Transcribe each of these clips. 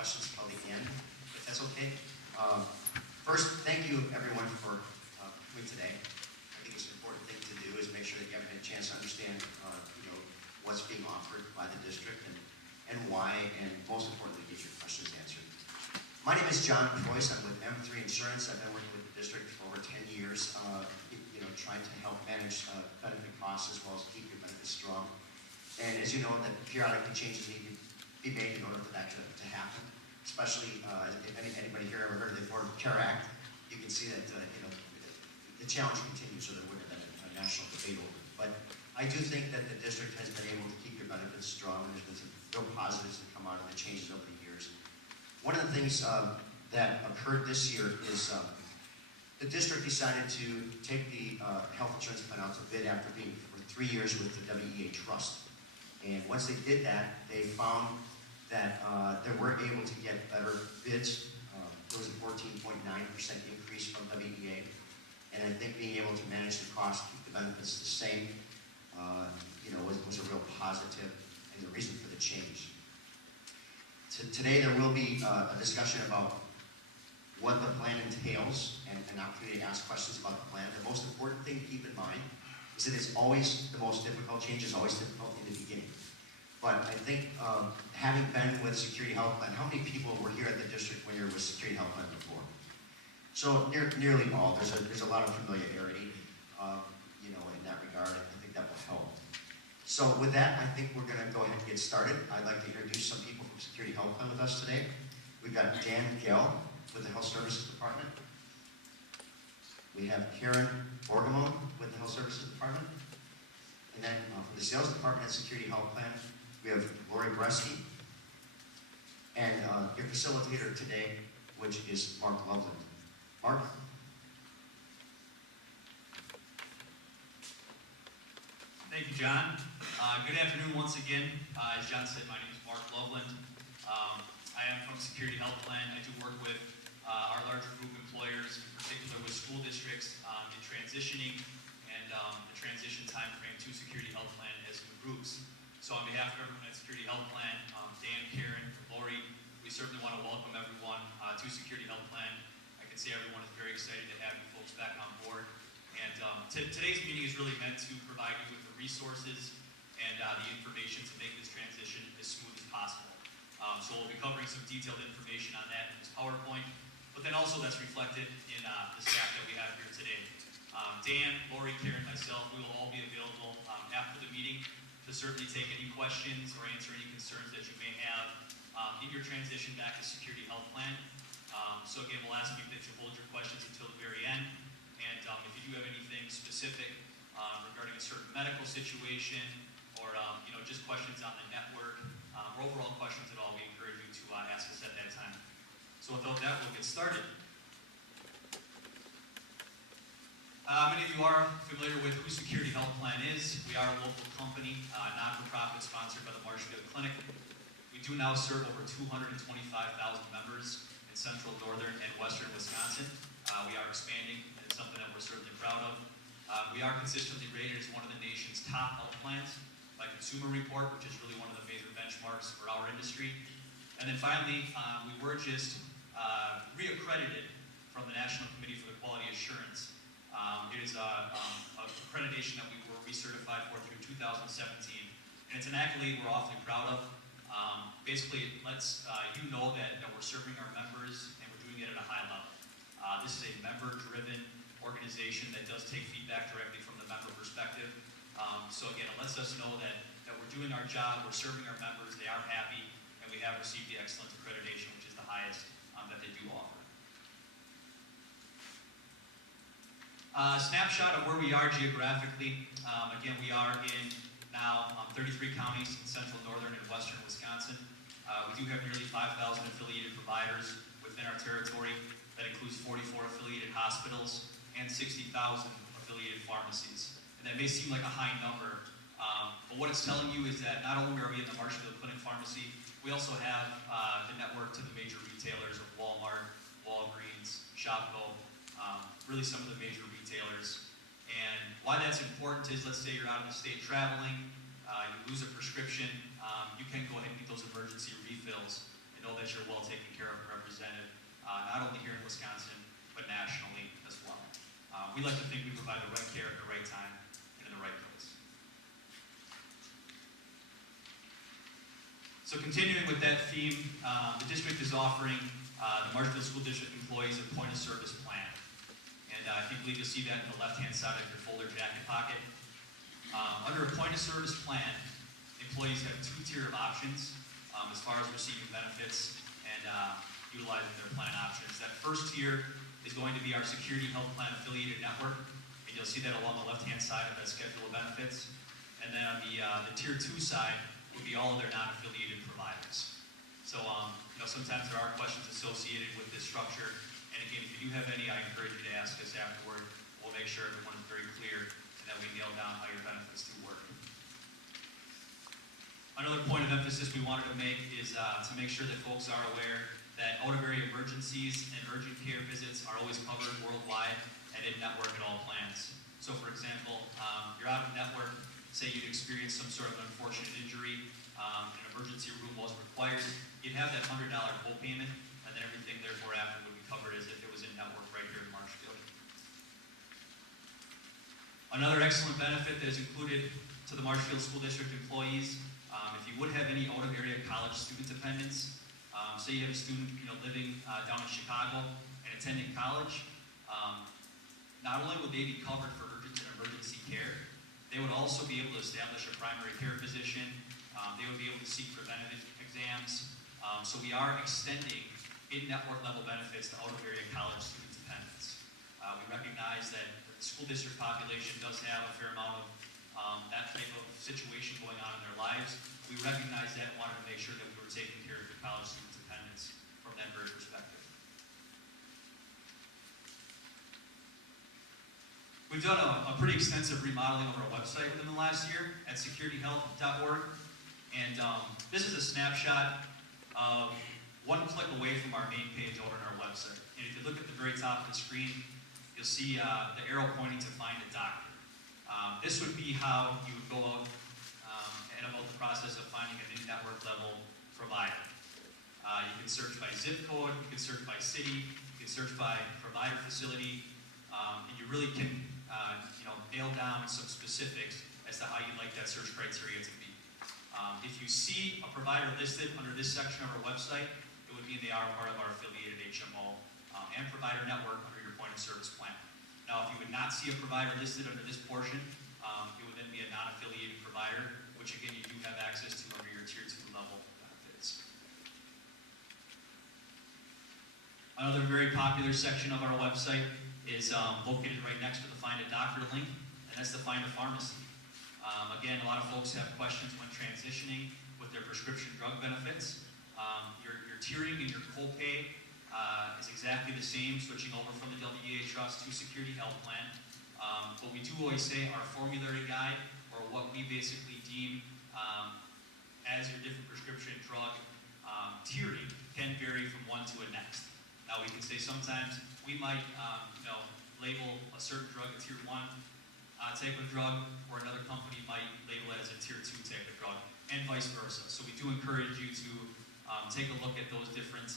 questions until the end, if that's okay. First, thank you everyone for coming today. I think it's an important thing to do is make sure that you have a chance to understand what's being offered by the district and why, and most importantly, get your questions answered. My name is John Preuss. I'm with M3 Insurance. I've been working with the district for over 10 years, trying to help manage benefit costs as well as keep your benefits strong. And as you know, that periodically changes need to be made in order for that to happen. Especially if anybody here ever heard of the Affordable Care Act, you can see that the challenge continues, so there wouldn't have been a national debate over it. But I do think that the district has been able to keep your benefits strong, and there's been some real positives that come out of the changes over the years. One of the things that occurred this year is the district decided to take the health insurance plan out to bid after being for 3 years with the WEA Trust. And once they did that, they found that they were able to get better bids. There was a 14.9% increase from WEA. And I think being able to manage the cost, keep the benefits the same, was a real positive and the reason for the change. Today there will be a discussion about what the plan entails and an opportunity to ask questions about the plan. The most important thing to keep in mind is that it's always, the most difficult change is always difficult in the beginning. But I think having been with Security Health Plan, how many people were here at the district when you were with Security Health Plan before? So nearly all. There's a lot of familiarity, in that regard. I think that will help. So with that, I think we're going to go ahead and get started. I'd like to introduce some people from Security Health Plan with us today. We've got Dan Gell with the Health Services Department. We have Karen Borgamon with the Health Services Department. And then from the Sales Department at Security Health Plan, we have Lori Bresky. And your facilitator today, which is Mark Loveland. Mark? Thank you, John. Good afternoon once again. As John said, my name is Mark Loveland. I am from Security Health Plan. I do work with our larger group employers, in particular with school districts in transitioning and the transition time frame to Security Health Plan as new groups. So on behalf of everyone at Security Health Plan, Dan, Karen, Lori, we certainly want to welcome everyone to Security Health Plan. I can say everyone is very excited to have you folks back on board. And today's meeting is really meant to provide you with the resources and the information to make this transition as smooth as possible. So we'll be covering some detailed information on that in this PowerPoint, but then also that's reflected in the staff that we have here today. Dan, Lori, Karen, myself, we will all be available after the meeting to certainly take any questions or answer any concerns that you may have in your transition back to Security Health Plan. So again, we'll ask you that you hold your questions until the very end. And if you do have anything specific regarding a certain medical situation or just questions on the network or overall questions at all, we encourage you to ask us at that time. So without that, we'll get started. Many of you are familiar with who Security Health Plan is. We are a local company, not-for-profit sponsored by the Marshfield Clinic. We do now serve over 225,000 members in central, northern, and western Wisconsin. We are expanding, and it's something that we're certainly proud of. We are consistently rated as one of the nation's top health plans by Consumer Report, which is really one of the major benchmarks for our industry. And then finally, we were just reaccredited from the National Committee for the Quality Assurance. It is a accreditation that we were recertified for through 2017. And it's an accolade we're awfully proud of. Basically, it lets you know that we're serving our members and we're doing it at a high level. This is a member-driven organization that does take feedback directly from the member perspective. So again, it lets us know that we're doing our job, we're serving our members, they are happy, and we have received the excellent accreditation, which is the highest that they do offer. Snapshot of where we are geographically. Again, we are in now 33 counties in central, northern, and western Wisconsin. We do have nearly 5,000 affiliated providers within our territory. That includes 44 affiliated hospitals and 60,000 affiliated pharmacies. And that may seem like a high number, but what it's telling you is that not only are we in the Marshfield Clinic Pharmacy, we also have the network to the major retailers of Walmart, Walgreens, Shopko, really some of the major retailers. And why that's important is, let's say you're out of the state traveling, you lose a prescription, you can go ahead and get those emergency refills and know that you're well taken care of and represented, not only here in Wisconsin, but nationally as well. We like to think we provide the right care at the right time and in the right place. So continuing with that theme, the district is offering the Marshfield School District employees a point of service plan. And I believe you'll see that in the left-hand side of your folder jacket pocket. Under a point of service plan, employees have two tier of options as far as receiving benefits and utilizing their plan options. That first tier is going to be our Security Health Plan affiliated network, and you'll see that along the left-hand side of that schedule of benefits. And then on the tier 2 side would be all of their non-affiliated providers. So sometimes there are questions associated with this structure, and again, if you do have any, I encourage you to ask us afterward. We'll make sure everyone is very clear and that we nail down how your benefits do work. Another point of emphasis we wanted to make is to make sure that folks are aware that out-of-area emergencies and urgent care visits are always covered worldwide and in-network at all plans. So for example, you're out of network, say you'd experienced some sort of an unfortunate injury, an emergency room was required, you'd have that $100 co-payment, and then everything therefore after would be covered as if it was in-network right here in Marshfield. Another excellent benefit that is included to the Marshfield School District employees, if you would have any out-of-area college student dependents, say you have a student living down in Chicago and attending college, not only would they be covered for urgent and emergency care, they would also be able to establish a primary care physician. They would be able to seek preventative exams. So we are extending in-network level benefits to out-of-area college student dependents. We recognize that the school district population does have a fair amount of that type of situation going on in their lives. We recognize that and wanted to make sure that we were taking care of your college student dependents from that very perspective. We've done a pretty extensive remodeling of our website within the last year at securityhealth.org. And this is a snapshot of one click away from our main page over on our website. And if you look at the very top of the screen, you'll see the arrow pointing to find a doctor. This would be how you would go out and about the process of finding an in-network level provider. You can search by zip code, you can search by city, you can search by provider facility, and you really can nail down some specifics as to how you'd like that search criteria to be. If you see a provider listed under this section of our website, it would mean they are part of our affiliated HMO and provider network under your point of service plan. Now, if you would not see a provider listed under this portion, it would then be a non-affiliated provider, which again you do have access to under your tier 2 level benefits. Another very popular section of our website is located right next to the Find a Doctor link, and that's the Find a Pharmacy. Again, a lot of folks have questions when transitioning with their prescription drug benefits. Your tiering and your copay is exactly the same, switching over from the WEA Trust to Security Health Plan. But we do always say our formulary guide, or what we basically deem as your different prescription drug tiering, can vary from one to a next. Now we can say sometimes we might label a certain drug a tier 1 type of drug, or another company might label it as a tier 2 type of drug, and vice versa. So we do encourage you to take a look at those different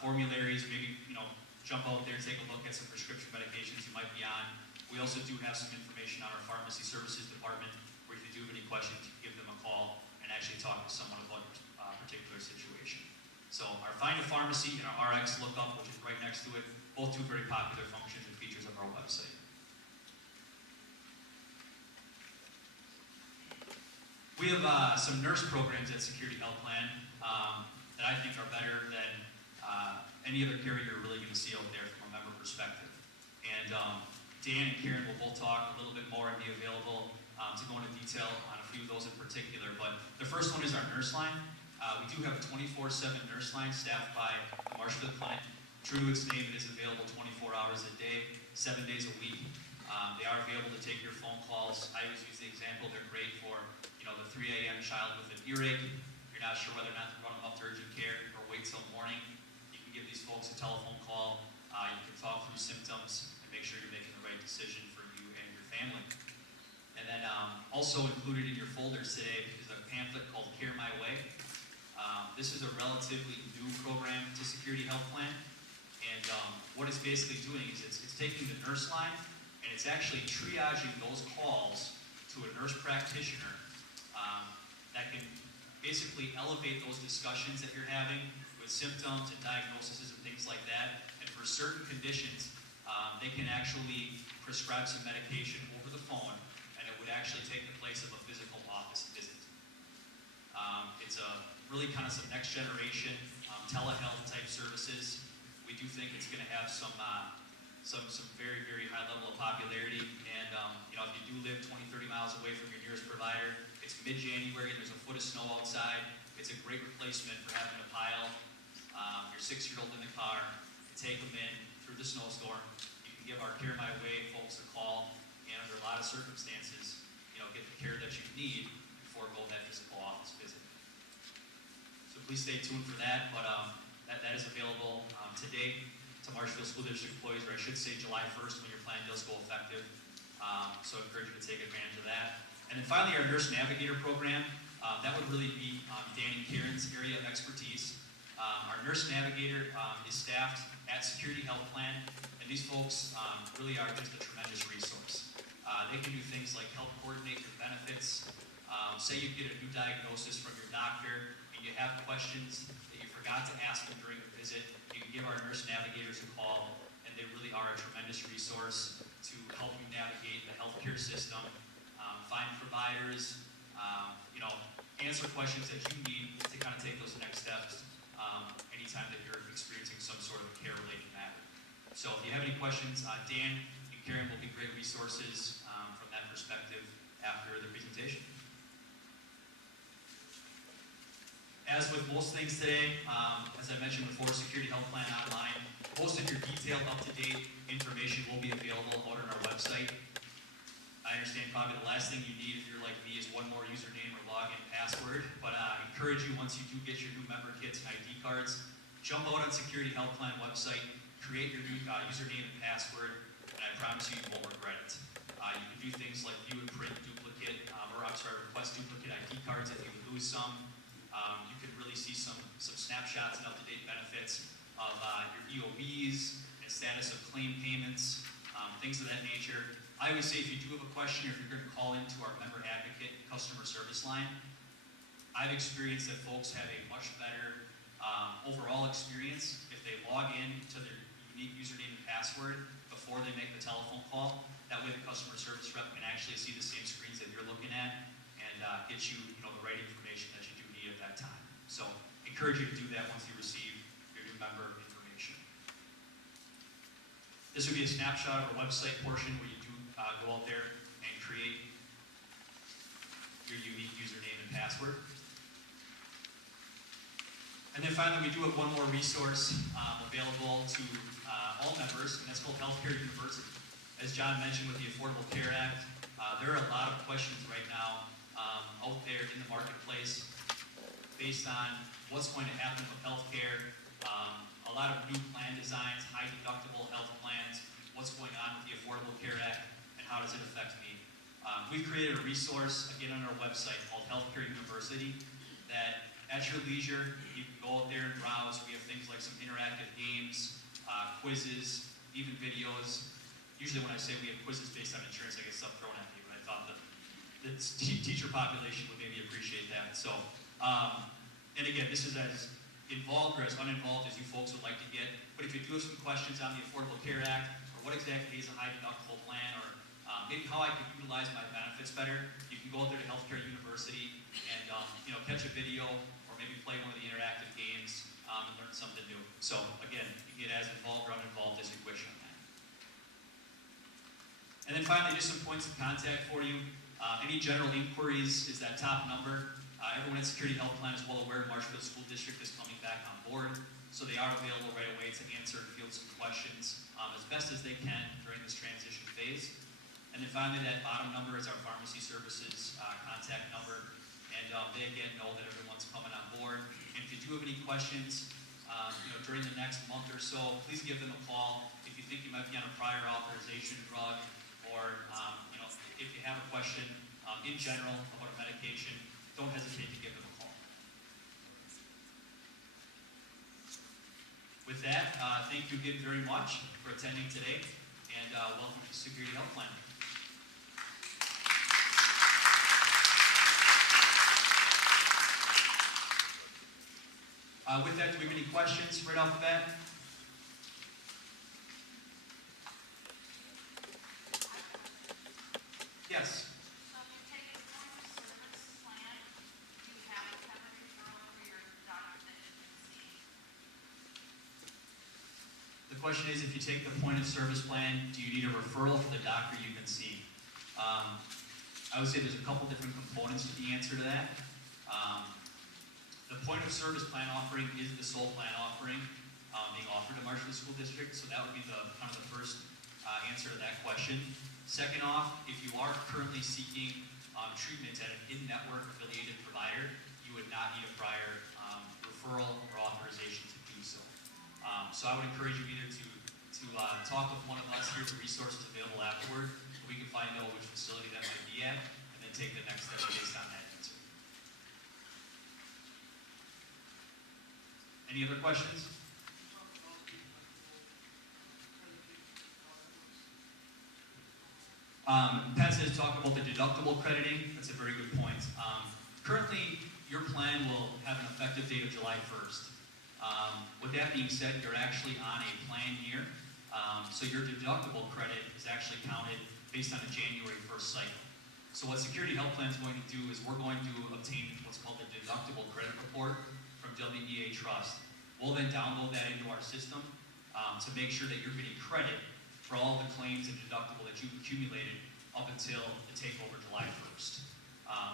formularies, maybe jump out there, take a look at some prescription medications you might be on. We also do have some information on our pharmacy services department, where if you do have any questions, you can give them a call and actually talk to someone about a particular situation. So our Find a Pharmacy and our RX Lookup, which is right next to it, both two very popular functions and features of our website. We have some nurse programs at Security Health Plan that I think are better than any other carrier you're really going to see out there from a member perspective. And Dan and Karen will both talk a little bit more and be available to go into detail on a few of those in particular. But the first one is our nurse line. We do have a 24/7 nurse line staffed by the Marshfield Clinic. True to its name, it is available 24 hours a day, 7 days a week. They are available to take your phone calls. I always use the example, they're great for the 3 a.m. child with an earache. You're not sure whether or not to run them up to urgent care or wait till morning. You can give these folks a telephone call. You can talk through symptoms and make sure you're making the right decision for you and your family. And then also included in your folders today is a pamphlet called Care My Way. This is a relatively new program to Security Health Plan, and what it's basically doing is it's taking the nurse line and it's actually triaging those calls to a nurse practitioner that can basically elevate those discussions that you're having with symptoms and diagnoses and things like that. And for certain conditions, they can actually prescribe some medication over the phone, and it would actually take the place of a physical office visit. It's a really kind of some next generation telehealth type services. We do think it's going to have some very, very high level of popularity. And you know, if you do live 20, 30 miles away from your nearest provider, it's mid-January, there's a foot of snow outside. It's a great replacement for having to pile your 6-year-old in the car and take them in through the snowstorm. You can give our Care My Way folks a call, and under a lot of circumstances, you know, get the care that you need before go that physical office visit. So please stay tuned for that, but that is available today to Marshfield School District employees, or I should say July 1st when your plan does go effective. So I encourage you to take advantage of that. And then finally, our Nurse Navigator program. That would really be Dan and Karen's area of expertise. Our Nurse Navigator is staffed at Security Health Plan, and these folks really are just a tremendous resource. They can do things like help coordinate your benefits. Say you get a new diagnosis from your doctor and you have questions that you forgot to ask them during the visit, you can give our Nurse Navigators a call, and they really are a tremendous resource to help you navigate the healthcare system, find providers, you know, answer questions that you need to kind of take those next steps anytime that you're experiencing some sort of a care-related matter. So if you have any questions, Dan and Karen will be great resources from that perspective after the presentation. As with most things today, as I mentioned before, Security Health Plan Online, most of your detailed, up-to-date information will be available out on our website. I understand probably the last thing you need if you're like me is one more username or login password, but I encourage you, once you do get your new member kits and ID cards, jump out on Security Health Plan website, create your new username and password, and I promise you, you won't regret it. You can do things like view and print duplicate, request duplicate ID cards if you lose some. You can really see some snapshots and up-to-date benefits of your EOBs and status of claim payments, things of that nature. I always say if you do have a question or if you're going to call into our member advocate customer service line, I've experienced that folks have a much better overall experience if they log in to their unique username and password before they make the telephone call. That way the customer service rep can actually see the same screens that you're looking at and get you, the right information that you do need at that time. So encourage you to do that once you receive your new member information. This would be a snapshot of our website portion where you do go out there and create your unique username and password. And then finally, we do have one more resource available to all members, and that's called Healthcare University. As John mentioned with the Affordable Care Act, there are a lot of questions right now out there in the marketplace based on what's going to happen with healthcare, a lot of new plan designs, high deductible health plans, what's going on with the Affordable Care Act, and how does it affect me. We've created a resource, again, on our website called Healthcare University that at your leisure, you can go out there and browse. We have things like some interactive games, quizzes, even videos. Usually when I say we have quizzes based on insurance, I get stuff thrown at me, but I thought the teacher population would maybe appreciate that. So, and again, this is as involved or as uninvolved as you folks would like to get. But if you do have some questions on the Affordable Care Act, or what exactly is a high deductible plan, or maybe how I can utilize my benefits better, you can go out there to Healthcare University and catch a video or maybe play one of the interactive games and learn something new. So again, you can get as involved or uninvolved as you wish on that. And then finally, just some points of contact for you. Any general inquiries is that top number. Everyone at Security Health Plan is well aware Marshfield School District is coming back on board, so they are available right away to answer and field some questions as best as they can during this transition phase. And then finally, that bottom number is our pharmacy services contact number, and they again know that everyone's coming on board. And if you do have any questions, during the next month or so, please give them a call. If you think you might be on a prior authorization drug, or if you have a question in general about a medication, don't hesitate to give them a call. With that, thank you again very much for attending today, and welcome to Security Health Plan. With that, do we have any questions right off the bat? Yes. So if you take a point of service plan, do you have a covered referral for your doctor that you can see? The question is, if you take the point of service plan, do you need a referral for the doctor you've been seeing? I would say there's a couple different components to the answer to that. The point of service plan offering is the sole plan offering being offered to Marshall School District, so that would be the kind of the first answer to that question. Second off, if you are currently seeking treatment at an in-network affiliated provider, you would not need a prior referral or authorization to do so. So I would encourage you either to talk with one of us here, the resources available afterward, so we can find out which facility that might be at, and then take the next step based on that answer. Any other questions? Pat says talk about the deductible crediting. That's a very good point. Currently, your plan will have an effective date of July 1st. With that being said, you're actually on a plan year, so your deductible credit is actually counted based on a January 1st cycle. So what Security Health Plan is going to do is we're going to obtain what's called the deductible credit report from WBA Trust. We'll then download that into our system to make sure that you're getting credit for all the claims and deductible that you've accumulated up until the takeover July 1st.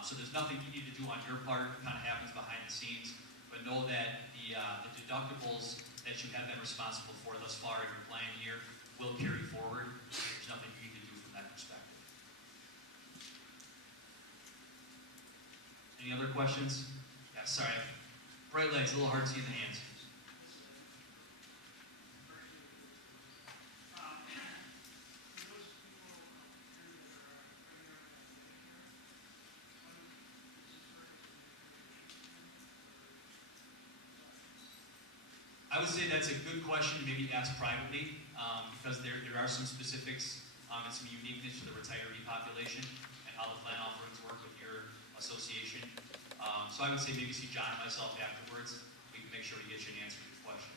So there's nothing you need to do on your part. It kind of happens behind the scenes. But know that the deductibles that you have been responsible for thus far in your plan year will carry forward. There's nothing you need to do from that perspective. Any other questions? Yeah, sorry. Bright lights, a little hard to see in the hands. I would say that's a good question to maybe ask privately, because there are some specifics and some uniqueness to the retiree population and how the plan offerings work with your association. So I would say maybe see John and myself afterwards. We can make sure we get you an answer to your question.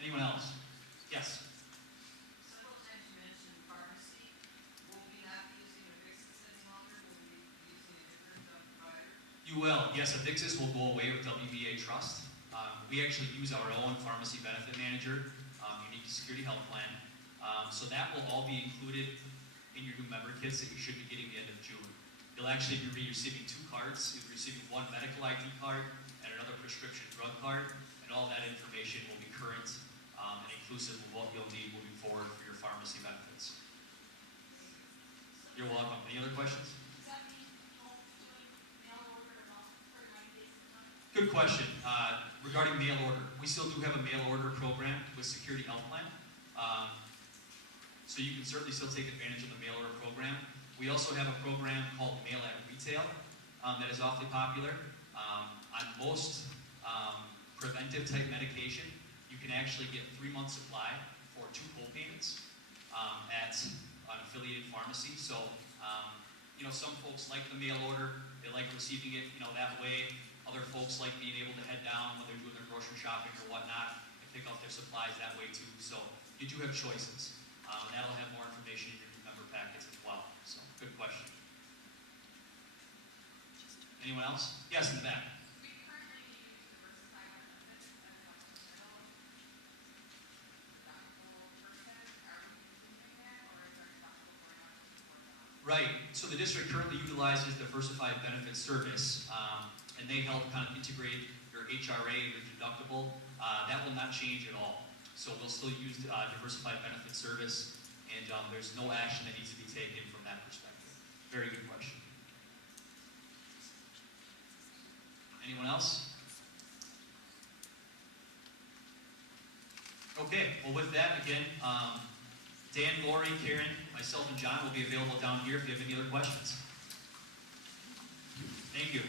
Anyone else? Yes? Several times you mentioned pharmacy. Will we not be using Avixis any longer? Will we be using a different provider? You will. Yes, Avixis will go away with WBA Trust. We actually use our own pharmacy benefit manager, unique to Security Health Plan. So that will all be included in your new member kits that you should be getting at the end of June. You'll actually be receiving 2 cards. You'll be receiving one medical ID card and another prescription drug card, and all that information will be current and inclusive of what you'll need moving forward for your pharmacy benefits. You're welcome. Any other questions? Does that mean you won't be doing mail order at all for 90 days of time? Good question. Regarding mail order, we still do have a mail order program with Security Health Plan. So you can certainly still take advantage of the mail order program. We also have a program called Mail at Retail that is awfully popular. On most preventive type medication, you can actually get 3 months supply for 2 co-payments at an affiliated pharmacy. So, some folks like the mail order, they like receiving it, that way. Other folks like being able to head down when they're doing their grocery shopping or whatnot and pick up their supplies that way too. So you do have choices. That'll have more information in your member packets as well. So good question. Anyone else? Yes, in the back. We currently use diversified benefits as a middle deductible person. Are we using that, or is our deductible going up to support that? Right. So the district currently utilizes Diversified Benefit Service, and they help kind of integrate your HRA and your deductible. That will not change at all. So we'll still use Diversified Benefit Service, and there's no action that needs to be taken from that perspective. Very good question. Anyone else? Okay, well with that, again, Dan, Lori, Karen, myself, and John will be available down here if you have any other questions. Thank you.